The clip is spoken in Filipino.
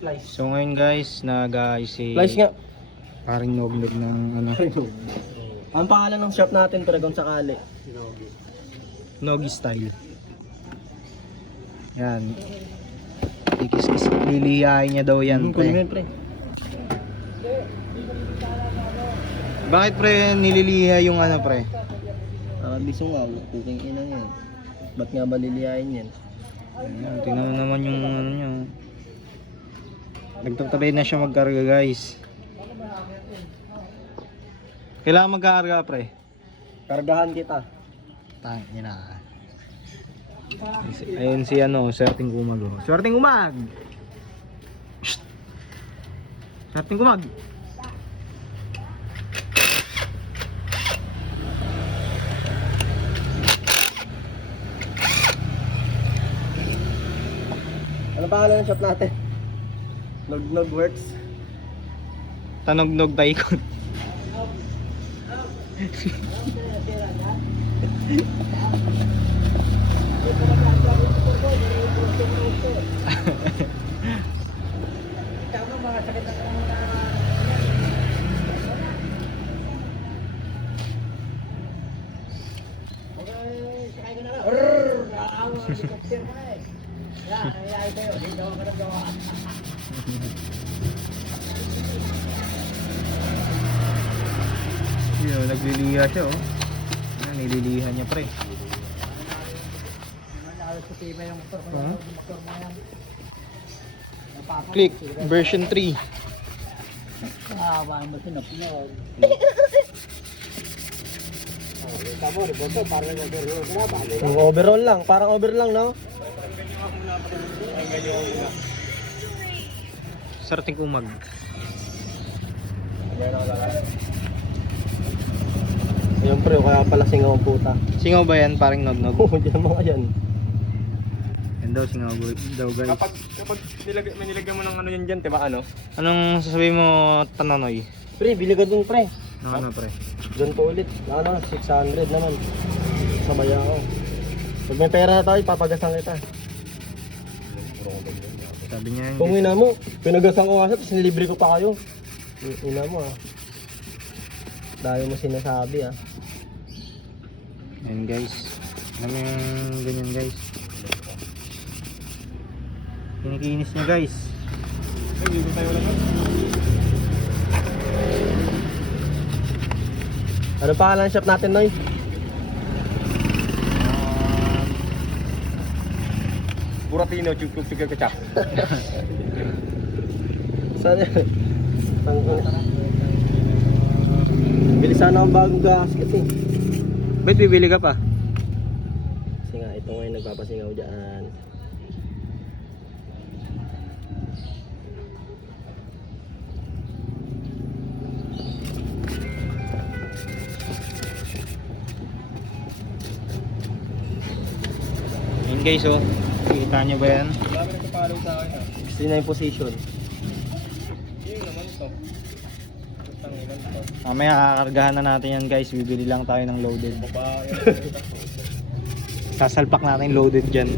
So ngayon guys, nag-ayos si Flies nga. paring nognog ng ano, Ang pangalan ng shop natin, pero kung sakali. Nogi style. Yan. Kikis-kis, liliyain niya daw yan, Kunin mo pre. yun, pre. Bakit pre nililiha yung ano, pre? Bisungaw, puking ina yan. Ba't nga ba liliyain yan? Ayan, tingnan mo naman yung ano niya. Nagtatabay na siya magkarga, guys. Kailangan magkarga, pre. Kargahan kita. Tangin na. Ayun si ano, Swerteng Kumag. Oh. Swerteng Kumag! Shhh! Swerteng Kumag! Ano pangalan ng shop natin? Nognog Works. Tanognog Taikot. Yun, nagliliha siya, oh. Ayan, nililiha niya, pre. Huh? Click version 3. Yung overall lang, parang over lang, no? Swerteng Kumag. Ayun pre, kaya pala singaw ang puta. Singaw ba yan? Parang nognog. Oo, dyan mga yan. Yan daw, singaw daw, guys. Kapag may nilagyan mo ng ano yan dyan, diba ano? Anong sasabihin mo, Tananoy? Pre, bili ka dun pre. Ano, pre? Doon po ulit. Ano, 600 naman. Sabay ako. Pag may pera na tayo, papagasan kita. Sabi niya yun, Kung guys. ina mo, pinagasan ko nga siya, tapos nilibre ko pa kayo. Ina mo ah. Dahil mo sinasabi ah. Yan, guys. Alam mo yung ganyan, guys. Kinikinis niya, guys. Ano pangalan ng shop natin, Noy? Buratino, chuk-chuk, kachap. Saan yan? Bili sana akong bagong gasket eh. Ba't bibili ka pa? Kasi nga, ito ngayon nagpapasingaw dyan. Yan, guys, oh. Kita niyo ba yan? Marami nagpapalaw sa akin ah. 69 position. Yun naman ito. Tanginan ito. Mamaya kakargahan na natin yan, guys. Bibili lang tayo ng loaded. Babae. Sasalpak natin loaded dyan.